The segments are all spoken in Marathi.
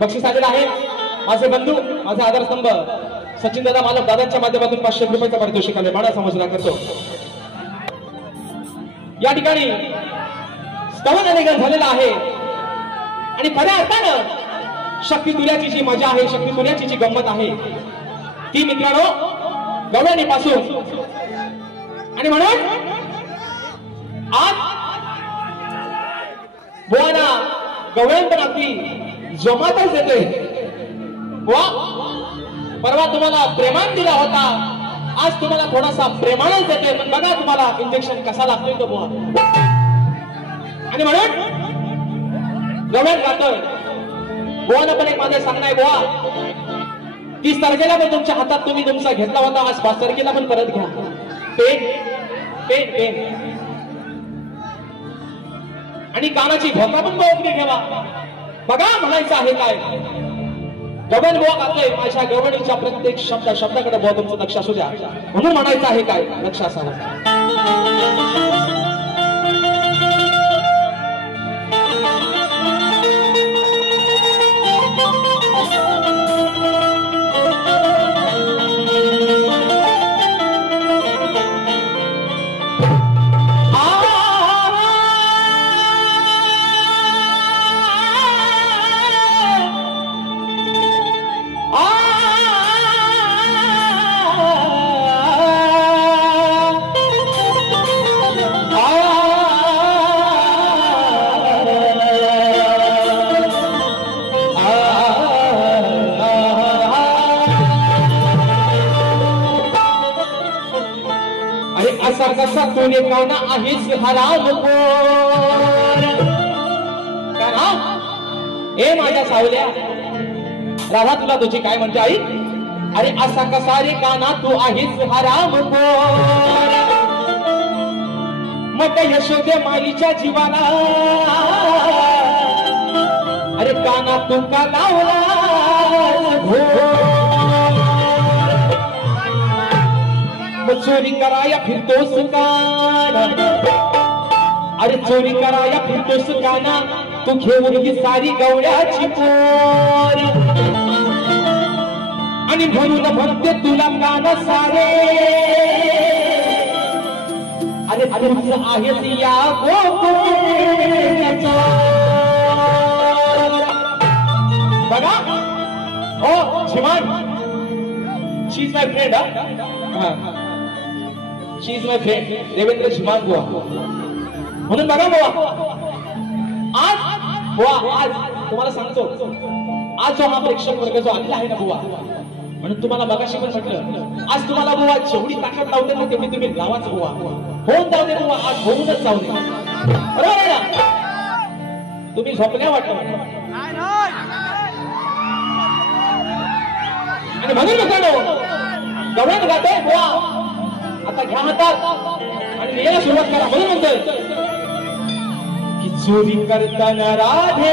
बक्षीस आलेला आहे माझे बंधू माझे आधारस्तंभ सचिन दादा मालक दादांच्या माध्यमातून 500 रुपयाचा पारितोषिक आले बाळा समाजला करतो। या ठिकाणी स्तवन निघन झालेला आहे आणि खऱ्या अर्थानं शक्ती तुल्याची जी मजा आहे शक्ती तुल्याची जी गंमत आहे ती मित्रांनो गवळणीपासून आणि म्हणून आज बुवाना गवळणपणातली जोमातच येते। वा परवा तुम्हाला प्रेमान दिला होता आज तुम्हाला थोडासा प्रेमानच देते पण बघा तुम्हाला इंजेक्शन कसा लागतोय तो बुवा आणि म्हणून गवळण गातोय बुवाना पण एक माझं सांगणं आहे बुवा 30 तारखेला पण तुमच्या हातात तुम्ही तुमचा घेतला होता आज 5 तारखेला पण परत घ्या पेन पेन पेन आणि कानाची भोका पण बघून ठेवा बघा म्हणायचं आहे काय गवळण बुवा गातोय माझ्या गवळणीच्या प्रत्येक शब्दाकडे बुवा तुमचं लक्ष असू द्या म्हणून म्हणायचं आहे काय लक्ष असावं। कसा तुने काना आहेस हराम ए माझ्या सावल्या राधा तुला तुझी काय म्हणते आई अरे असा कसा रे काना तू आहेस हराम मग यशोदे माईच्या जीवाला अरे काना तू का लावला चोरी कराया फिरतोस काना अरे चोरी कराया फिरतोस काना तू घेऊन ही सारी गवळ्याची पोर आणि म्हणून म्हणते तुला काना सारे अरे तुझं आहे या बघा हो Shivan she is my friend she is my friend Devendra Shivan Buva म्हणून बघा बुवा आज तुम्हाला सांगतो आज जो हा प्रेक्षक वर्ग जो आलेला आहे ना बुवा म्हणून तुम्हाला मगाशी पण म्हटलं आज तुम्हाला बुवा जेवढी ताकद लावते ना तेवढी तुम्ही लावाच बुवा होऊन जाऊ दे बुवा आज होऊनच जाऊ दे बरोबर आहे ना तुम्ही झोपल्या वाटतं आणि म्हणून मित्रांनो गवळण गाते बुवा आता घ्या हातात आणि लिहायला सुरुवात करा म्हणून म्हणतोय की चोरी करताना राधे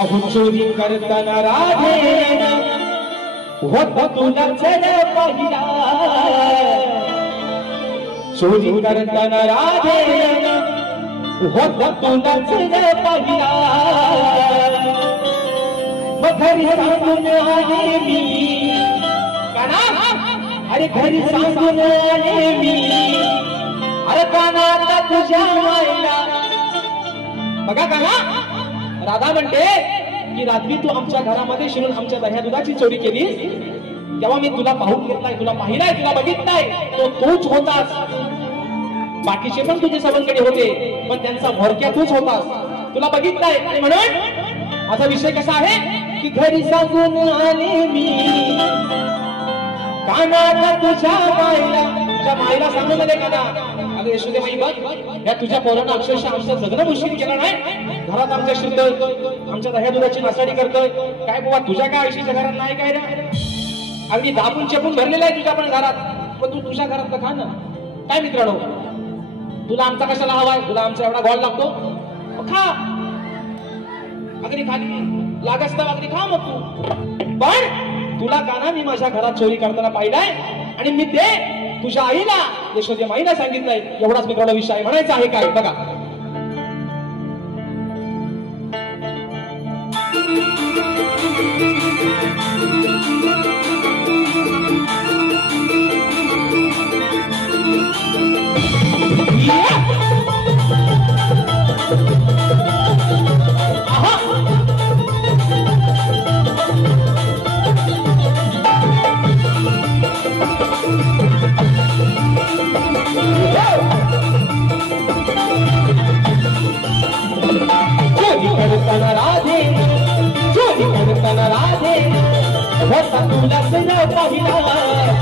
अहो चोरी करताना राधे होत तुला चल पहिला चोरी करताना राधे होत तुला चल पहिला घरी सांगून आले मी काना अरे घरी सांगून आले मी अरे काना तुझ्या मायला बघा काना राधा म्हणते की रात्री तू आमच्या घरामध्ये शिरून आमच्या दह्या दुधाची चोरी केलीस तेव्हा मी तुला पाहून घेतलाय तुला पाहिलाय तुला बघितलाय तो तूच होतास बाकीचे पण तुझे सवंगडी होते पण त्यांचा भोरक्या तूच होतास तुला बघितलाय आणि म्हणून माझा विषय कसा आहे की घरी सांगून आले मी कानात तुझ्या माईला सांगून दे काना. अगं यशोदेबाई बघ, या तुझ्या पोरानं अक्षरशः आमचं जगणं मुश्किल केलं नाही. घरात आमच्या शुद्ध आमच्या दह्या दुधाची नासाडी करतोय. काय बाबा तुझ्या काय आयुष्याच्या घरात नाही काय रे? अगदी दाबून चेपून भरलेला आहे तुझ्या पण घरात, पण तू तुझ्या घरात तर खा ना. काय मित्रांनो, तुला आमचा कशाला हवाय? तुला आमचा एवढा गोड लागतो, खा. अगदी खाली लागस तर अगदी खा मग तू. पण तुला काना मी माझ्या घरात चोरी करताना पाहिलाय आणि मी ते तुझ्या आईला यशोदे माईला सांगितलंय. एवढाच मित्रांनो विषय म्हणायचा आहे. काय बघा,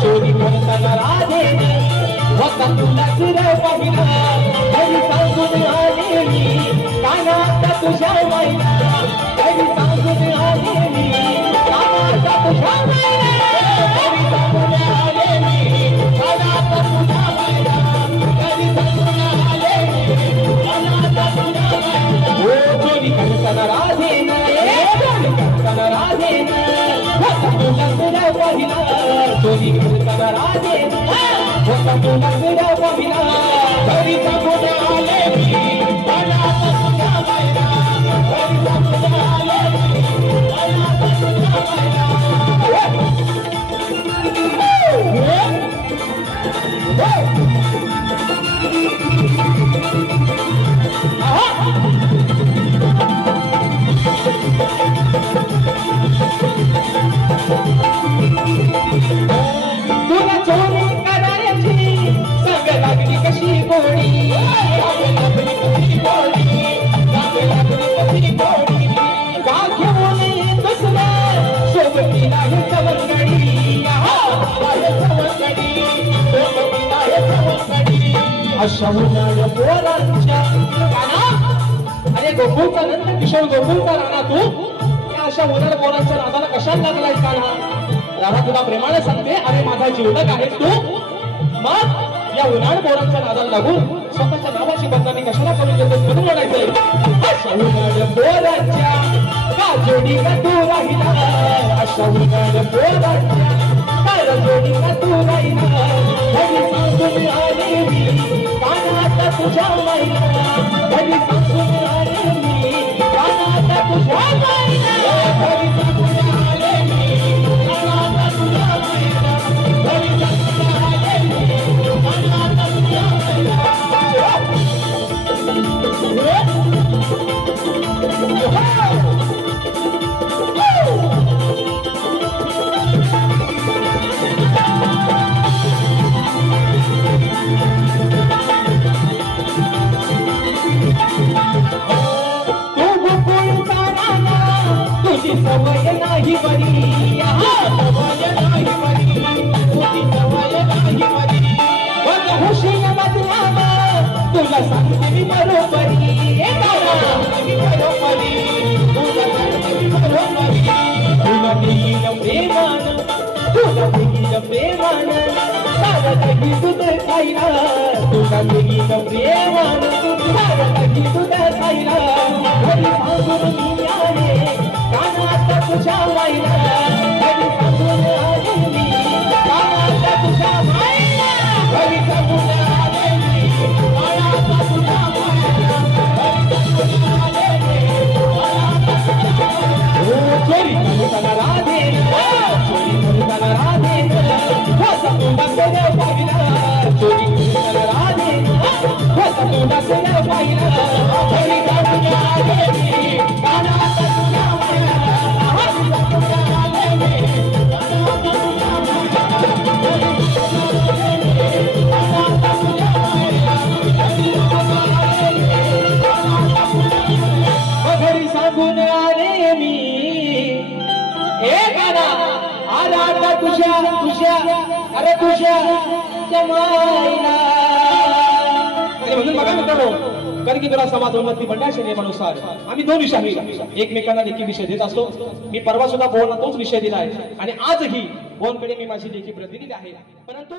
चोरी करताना राधे होता तुला सुरव पाहिला. घरी सांगून आले मी कानात तुझ्या माईला. घरी सांगून आले मी कानात तुझ्या माईला. घरी सांगून आले मी कानात तुझ्या माईला. घरी सांगून आले मी कानात तुझ्या माईला. हो चोरी करताना राधे चोरी करताना राधे होता तुला सुरव पाहिला. चोरी करताना राधे होता तुला सुरव पाहिला. घरी सांगून आले मी कानात तुझ्या माईला. घरी सांगून आले मी कानात तुझ्या माईला. तुला चोरी करायची सांग लागली कशी गोडी. लागली कशी गोडी. लागली कशी गोडी. का घेऊन दुसऱ्या सोबतीला हे चवंगडी. अशा उन्हाळ्या पोरांच्या अरे गोकुळचा नंद किशोर गोकुळचा राणा तू या अशा उन्हाळ्या पोरांच्या नादाला कशाला लागलाय काना? राणा तुला प्रेमाने सांगते, अरे माझा जीवलग आहेस तू. मग या उन्हाळ पोरांच्या नादाला लागून स्वतःच्या नावाची बदनामी कशाला करून देतोस म्हणून म्हणायचंय. अशा उन्हाळ्या पोरांच्या का जोडी का तू राहिला. अशा उन्हाळ्या पोरांच्या का जोडी का तू राहिला. घरी सांगून आले मी कानात तुझ्या माईला. घरी सांगून आले मी कानात तुझ्या माईला. घरी सांगून आले मी कानात तुझ्या माईला. घरी सांगून आले मी कानात तुझ्या माईला. सवय नाही बरी. सवय नाही बरी. तुझी सवय नाही बरी. बघ हुशील बदनामा तुला सांगते मी बरोबरी. सांगते मी बरोबरी. तुला सांगते मी बरोबरी. तुला देईल प्रेमान. तुला देईल प्रेमान. सारं काही दूध खायला. तुला देईल प्रेमान. सारं काही दूध खायला. घरी सांगून मी आले कानात तुझ्या माईला. घरी सांगून आले मी कानात तुझ्या माईला. घरी सांगून आले मी कानात तुझ्या माईला. घरी सांगून आले मी कानात तुझ्या माईला. हो चोरी करताना राधे. चोरी करताना राधे होता तोंडा सेव पाहिला. चोरी करताना राधे होता तोंडा सेव पाहिला. घरी सांगून आले मी कानात तुझ्या माईला. घरी सांगून आले मी हे गाना आला तुझ्या तुझ्या अरे तुझ्या जमाईला. म्हणून बघा मित्रांनो, गडकिंदोरा समाज उन्नती मंडळाच्या नियमानुसार आम्ही दोन विषय एकमेकांना देखील विषय देत असतो. मी परवा सुद्धा भुवनला तोच विषय दिला आहे आणि आजही भुवनकडे मी माझी लेखी प्रत दिलेली आहे. परंतु